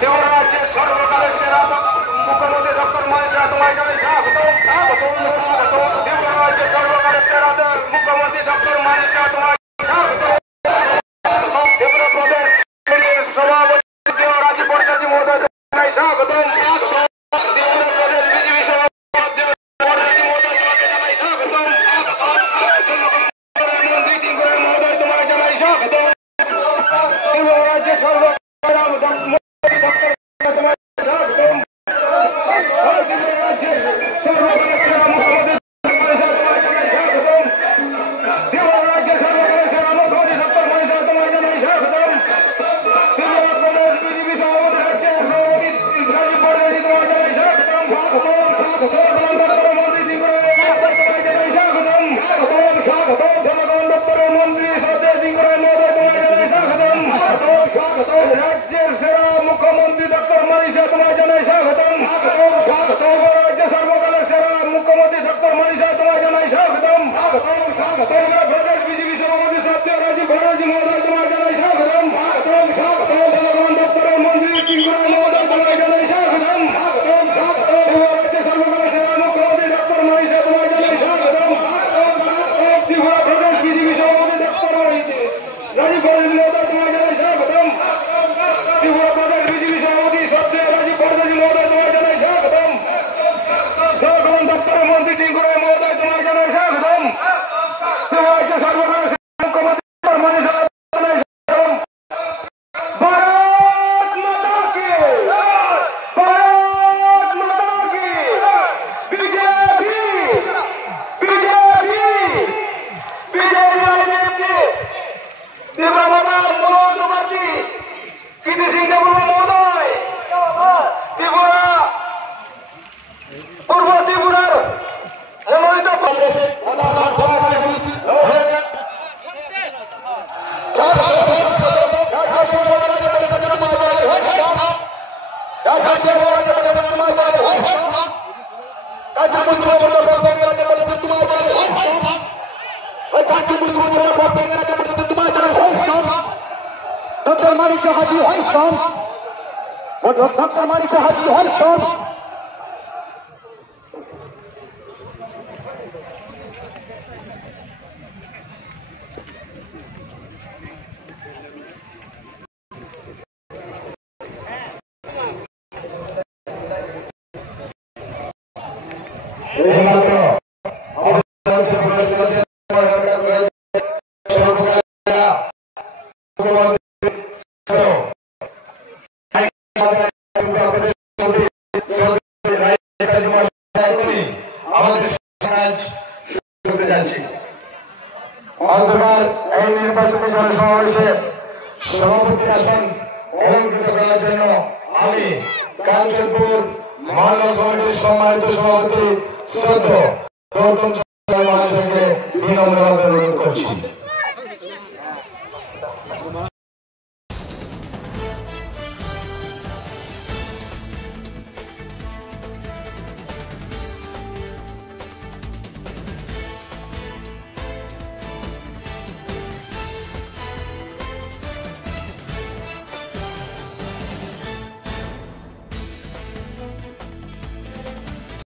দেবরাজ্যের সর্বকালের সেরা মুখ্যমন্ত্রী ডক্টর মহেন্দ্র তোমায় জানাই স্বাগত। দেবরাজ্যের সর্বকালের সেরা মুখ্যমন্ত্রী ডক্টর মহেন্দ্র তোমায় স্বাগত। দেবরা প্রদেশ সভাপতি রাজীব ভট্টাচার্য মহোদয় জানাই স্বাগত। দেবরা প্রদেশ বিজেপি সভাপতি ভট্টাচার্য মহোদয় তোমাকে জানাই স্বাগত। মন্ত্রী টিঙ্কুরাম মহোদয় তোমায় জানাই স্বাগত। দেবরাজ্যের সর্বকালের রাজ্যের সেরা মুখ্যমন্ত্রী ডক্টর মনীষা তোমায় জানাই স্বাগতম। রাজ্য সর্বকালের সেরা মুখ্যমন্ত্রী ডক্টর মনীষা তোমায় জানাই স্বাগতম। প্রদেশ বিজেপি সভাপতি শ্রদ্ধেয় রাজীব ভট্টাচার্য মহোদয় তোমায় জানাই স্বাগতম। জনগণ দপ্তরের মন্ত্রী টিঙ্কুরাম মহোদয় তোমায় জানাই স্বাগতম। রাজ্য সর্বকালের সেরা মুখ্যমন্ত্রী ডক্টর মনীষা তোমায় জানাই স্বাগতম। ত্রিপুরা প্রদেশ বিজেপি সভাপতি ডক্টর রাজীব ভট্টাচার্য মহোদয় তোমায় জানাই স্বাগতম। ত্রিপুরা প্রদেশ বিজেপি সভাপতি শ্রদ্ধেয় রাজীব ভট্টাচার্য মহোদয় তোমায় জানাই স্বাগতম। জনগণ দপ্তরের মন্ত্রী টিঙ্কুরাম মহোদয় তোমায় জানাই স্বাগতম। রাজ্য সর্বকালের মুখ্যমন্ত্রী ডক্টর মনীষা জানাই স্বাগতম। ভারত মাতা কি ভারত মাতা কি বিজেপি বিজেপি বিজেপি ত্রিপুরা মুখ্যমন্ত্রী কীর্তি সিং দেববর্মা মহোদয়, ত্রিপুরা পূর্ব ত্রিপুরার মনোনীত ডক্টর মানিক হাজি হলসন ডক্টর মানিক হাজি হলসন অন্তকার এই নির্বাচনী জনসমাবেশে সভাপতি আসন অলঙ্কৃত করার জন্য আমি কাঞ্চনপুর মহানগর কমিটির সম্মানিত সভাপতি শ্রদ্ধেয় গৌতম মহাশয়কে বিনম্রভাবে অনুরোধ করছি।